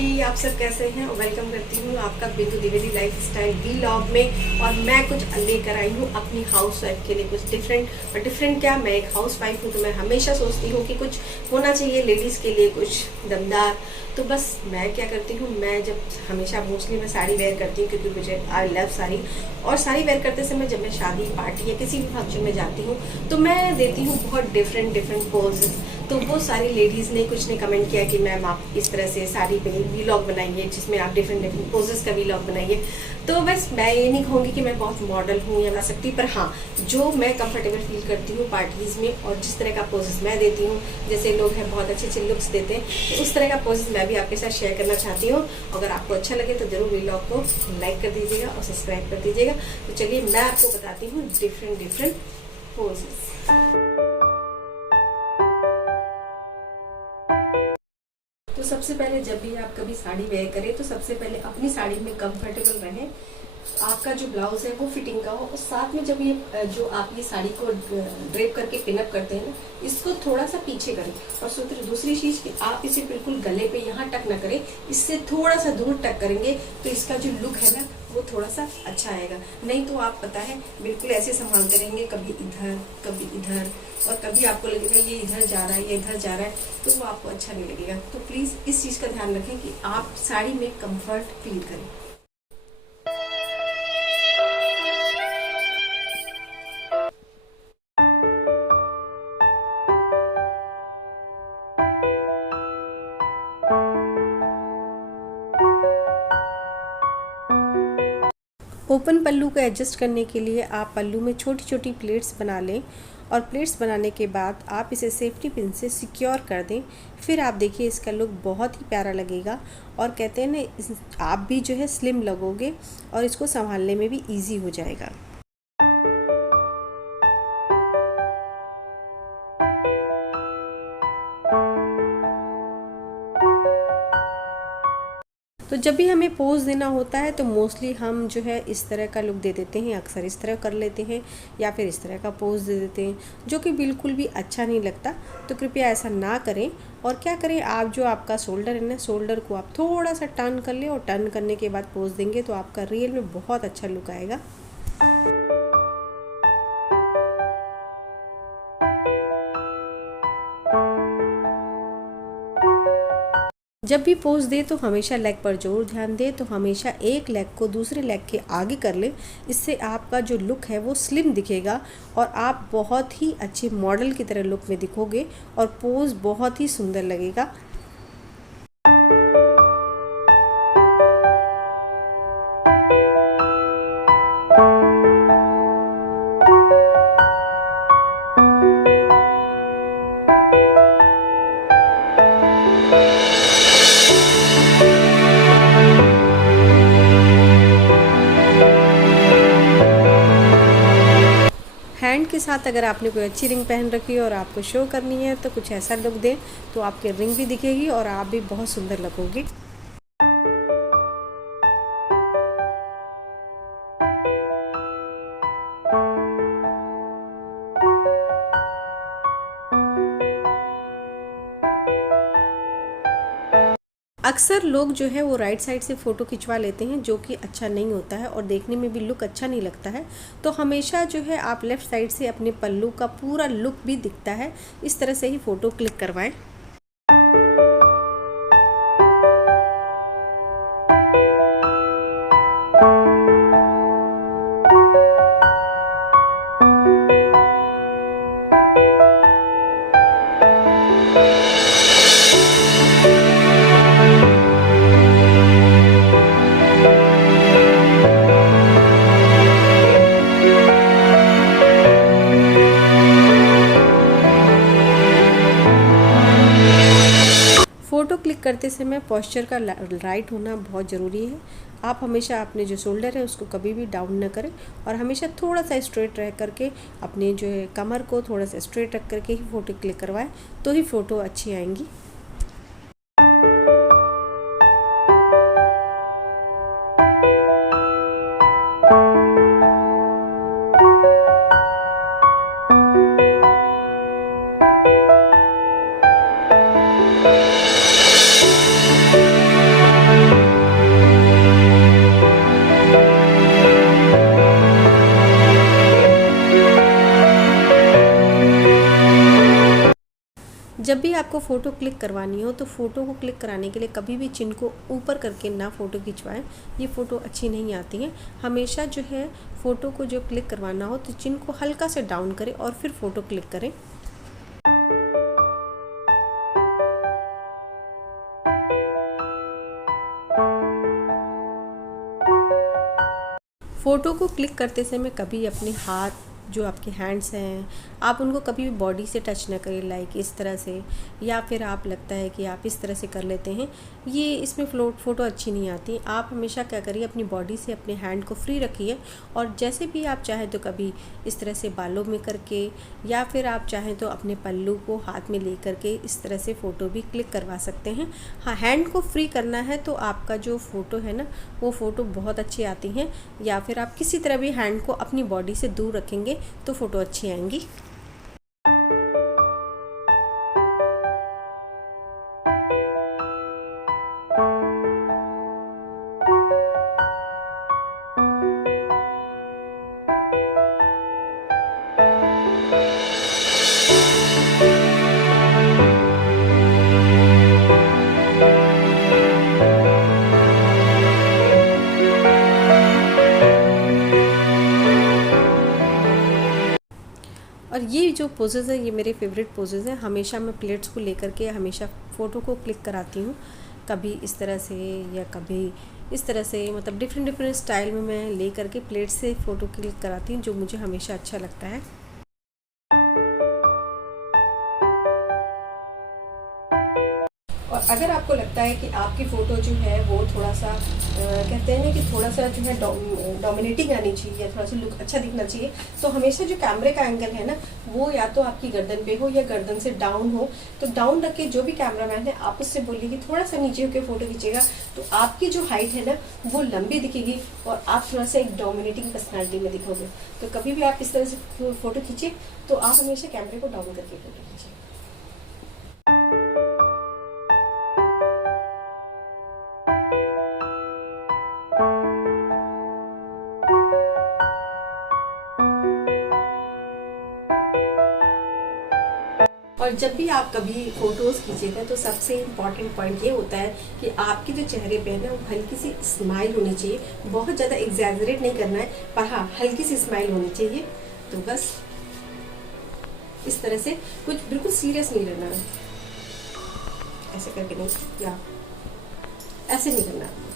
Everybody, आप सब कैसे हैं और वेलकम करती हूँ आपका बिंदु द्विवेदी लाइफस्टाइल व्लॉग में। और मैं कुछ लेकर आई हूँ अपनी हाउस वाइफ के लिए, कुछ डिफरेंट। और डिफरेंट क्या, मैं एक हाउस वाइफ हूँ तो मैं हमेशा सोचती हूँ कि कुछ होना चाहिए लेडीज़ के लिए, कुछ दमदार। तो बस मैं क्या करती हूँ, मैं जब हमेशा मोस्टली मैं साड़ी वेयर करती हूँ क्योंकि मुझे आई लव साड़ी। और साड़ी वेयर करते समय जब मैं शादी पार्टी या किसी भी फंक्शन में जाती हूँ तो मैं देती हूँ बहुत डिफरेंट डिफरेंट पोजेस। तो वो सारी लेडीज़ ने कुछ ने कमेंट किया कि मैम आप इस तरह से साड़ी पे वीलॉग बनाइए जिसमें आप डिफरेंट डिफरेंट पोजेस का वीलॉग बनाइए। तो बस मैं ये नहीं कहूँगी कि मैं बहुत मॉडल हूँ या बना सकती, पर हाँ जो मैं कंफर्टेबल फील करती हूँ पार्टीज़ में और जिस तरह का पोजेस मैं देती हूँ, जैसे लोग हैं बहुत अच्छे अच्छे लुक्स देते हैं, तो उस तरह का पोजेस मैं भी आपके साथ शेयर करना चाहती हूँ। अगर आपको अच्छा लगे तो ज़रूर वीलॉग को लाइक कर दीजिएगा और सब्सक्राइब कर दीजिएगा। तो चलिए मैं आपको बताती हूँ डिफरेंट डिफरेंट पोजेस। तो सबसे पहले जब भी आप कभी साड़ी वेयर करें तो सबसे पहले अपनी साड़ी में कंफर्टेबल रहें, आपका जो ब्लाउज है वो फिटिंग का हो। और साथ में जब ये जो आप ये साड़ी को ड्रेप करके पिनअप करते हैं ना, इसको थोड़ा सा पीछे करें। और दूसरी चीज़ कि आप इसे बिल्कुल गले पे यहाँ टक ना करें, इससे थोड़ा सा दूर टक करेंगे तो इसका जो लुक है ना वो थोड़ा सा अच्छा आएगा। नहीं तो आप पता है बिल्कुल ऐसे संभालते रहेंगे, कभी इधर कभी इधर, और कभी आपको लगेगा ये इधर जा रहा है ये इधर जा रहा है, तो वो आपको अच्छा नहीं लगेगा। तो प्लीज़ इस चीज़ का ध्यान रखें कि आप साड़ी में कंफर्ट फील करें। ओपन पल्लू को एडजस्ट करने के लिए आप पल्लू में छोटी छोटी प्लेट्स बना लें, और प्लेट्स बनाने के बाद आप इसे सेफ्टी पिन से सिक्योर कर दें। फिर आप देखिए इसका लुक बहुत ही प्यारा लगेगा, और कहते हैं ना आप भी जो है स्लिम लगोगे और इसको संभालने में भी इजी हो जाएगा। तो जब भी हमें पोज देना होता है तो मोस्टली हम जो है इस तरह का लुक दे देते हैं, अक्सर इस तरह कर लेते हैं या फिर इस तरह का पोज दे देते हैं, जो कि बिल्कुल भी अच्छा नहीं लगता। तो कृपया ऐसा ना करें। और क्या करें, आप जो आपका शोल्डर है ना, शोल्डर को आप थोड़ा सा टर्न कर लें, और टर्न करने के बाद पोज देंगे तो आपका रियल में बहुत अच्छा लुक आएगा। जब भी पोज दे तो हमेशा लेग पर जरूर ध्यान दें। तो हमेशा एक लेग को दूसरे लेग के आगे कर लें, इससे आपका जो लुक है वो स्लिम दिखेगा और आप बहुत ही अच्छे मॉडल की तरह लुक में दिखोगे और पोज बहुत ही सुंदर लगेगा। हैंड के साथ अगर आपने कोई अच्छी रिंग पहन रखी है और आपको शो करनी है तो कुछ ऐसा लुक दें, तो आपकी रिंग भी दिखेगी और आप भी बहुत सुंदर लगोगे। अक्सर लोग जो है वो राइट साइड से फ़ोटो खिंचवा लेते हैं, जो कि अच्छा नहीं होता है और देखने में भी लुक अच्छा नहीं लगता है। तो हमेशा जो है आप लेफ़्ट साइड से अपने पल्लू का पूरा लुक भी दिखता है, इस तरह से ही फ़ोटो क्लिक करवाएं। फ़ोटो क्लिक करते समय पोस्चर का राइट होना बहुत ज़रूरी है। आप हमेशा अपने जो शोल्डर है उसको कभी भी डाउन ना करें, और हमेशा थोड़ा सा स्ट्रेट रह करके अपने जो है कमर को थोड़ा सा स्ट्रेट रख करके ही फ़ोटो क्लिक करवाएं, तो ही फ़ोटो अच्छी आएंगी। जब भी आपको फ़ोटो क्लिक करवानी हो तो फ़ोटो को क्लिक कराने के लिए कभी भी चिन को ऊपर करके ना फ़ोटो खिंचवाएं, ये फ़ोटो अच्छी नहीं आती है। हमेशा जो है फ़ोटो को जो क्लिक करवाना हो तो चिन को हल्का से डाउन करें और फिर फ़ोटो क्लिक करें। फ़ोटो को क्लिक करते समय कभी अपने हाथ जो आपके हैंड्स हैं आप उनको कभी भी बॉडी से टच ना करें, लाइक इस तरह से, या फिर आप लगता है कि आप इस तरह से कर लेते हैं, ये इसमें फ़ोटो अच्छी नहीं आती। आप हमेशा क्या करिए, अपनी बॉडी से अपने हैंड को फ्री रखिए और जैसे भी आप चाहें तो कभी इस तरह से बालों में करके, या फिर आप चाहें तो अपने पल्लू को हाथ में ले करके इस तरह से फ़ोटो भी क्लिक करवा सकते हैं। हाँ, हैंड को फ्री करना है तो आपका जो फ़ोटो है ना वो फ़ोटो बहुत अच्छी आती हैं। या फिर आप किसी तरह भी हैंड को अपनी बॉडी से दूर रखेंगे तो फ़ोटो अच्छी आएंगी। और ये जो पोजेज़ है ये मेरे फेवरेट पोजेज़ हैं। हमेशा मैं प्लेट्स को लेकर के हमेशा फ़ोटो को क्लिक कराती हूँ, कभी इस तरह से या कभी इस तरह से, मतलब डिफरेंट स्टाइल में मैं ले करके प्लेट से फ़ोटो क्लिक कराती हूँ, जो मुझे हमेशा अच्छा लगता है। और अगर आपको लगता है कि आपकी फ़ोटो जो है वो थोड़ा सा कहते हैं ना कि थोड़ा सा जो है डोमिनेटिंग आनी चाहिए, थोड़ा सा लुक अच्छा दिखना चाहिए, तो हमेशा जो कैमरे का एंगल है ना वो या तो आपकी गर्दन पे हो या गर्दन से डाउन हो। तो डाउन रख के जो भी कैमरामैन है आप उससे बोलिए कि थोड़ा सा नीचे होकर फ़ोटो खींचेगा, तो आपकी जो हाइट है ना वो लंबी दिखेगी और आप थोड़ा सा एक डोमिनेटिंग पर्सनैलिटी में दिखोगे। तो कभी भी आप इस तरह से फ़ोटो खींचिए तो आप हमेशा कैमरे को डाउन करके फ़ोटो खींचिए। और जब भी आप कभी फ़ोटोज़ खींचेगा तो सबसे इम्पॉर्टेंट पॉइंट ये होता है कि आपके जो चेहरे पे है ना वो हल्की सी स्माइल होनी चाहिए। बहुत ज़्यादा एग्जैजरेट नहीं करना है, पर हाँ हल्की सी स्माइल होनी चाहिए। तो बस इस तरह से, कुछ बिल्कुल सीरियस नहीं रहना है, ऐसे करके नहीं, या ऐसे नहीं करना है,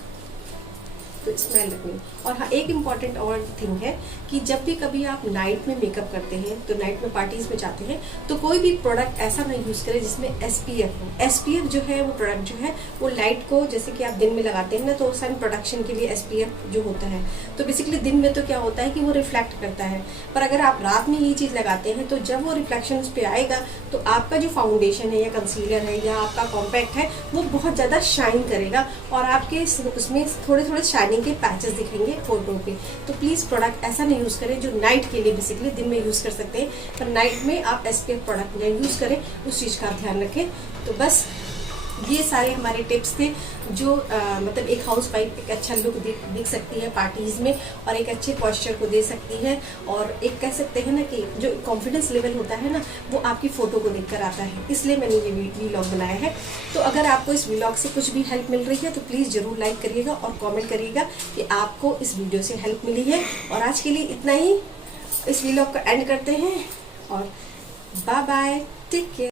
तो स्मेल रखनी। और हाँ, एक इम्पॉर्टेंट और थिंग है कि जब भी कभी आप नाइट में मेकअप करते हैं तो नाइट में पार्टीज में जाते हैं तो कोई भी प्रोडक्ट ऐसा ना यूज़ करें जिसमें SPF हो। SPF जो है वो प्रोडक्ट जो है वो लाइट को, जैसे कि आप दिन में लगाते हैं ना तो सन प्रोडक्शन के लिए SPF जो होता है, तो बेसिकली दिन में तो क्या होता है कि वो रिफ्लेक्ट करता है, पर अगर आप रात में ये चीज़ लगाते हैं तो जब वो रिफ्लेक्शन उस पर आएगा तो आपका जो फाउंडेशन है या कंसीलर है या आपका कॉम्पैक्ट है वो बहुत ज़्यादा शाइन करेगा और आपके उसमें थोड़े थोड़े शाइनिंग के पैचेस दिखेंगे फोटो पे। तो प्लीज़ प्रोडक्ट ऐसा नहीं यूज़ करें जो नाइट के लिए, बेसिकली दिन में यूज़ कर सकते हैं पर नाइट में आप SPF प्रोडक्ट नहीं यूज़ करें, उस चीज़ का ध्यान रखें। तो बस ये सारे हमारे टिप्स थे जो मतलब एक हाउसवाइफ एक अच्छा लुक दिख सकती है पार्टीज़ में और एक अच्छे पॉस्चर को दे सकती है, और एक कह सकते हैं ना कि जो कॉन्फिडेंस लेवल होता है ना वो आपकी फ़ोटो को देखकर आता है। इसलिए मैंने ये व्लॉग बनाया है। तो अगर आपको इस व्लॉग से कुछ भी हेल्प मिल रही है तो प्लीज़ ज़रूर लाइक करिएगा और कॉमेंट करिएगा कि आपको इस वीडियो से हेल्प मिली है। और आज के लिए इतना ही, इस व्लॉग को एंड करते हैं और बाय बाय, टेक केयर।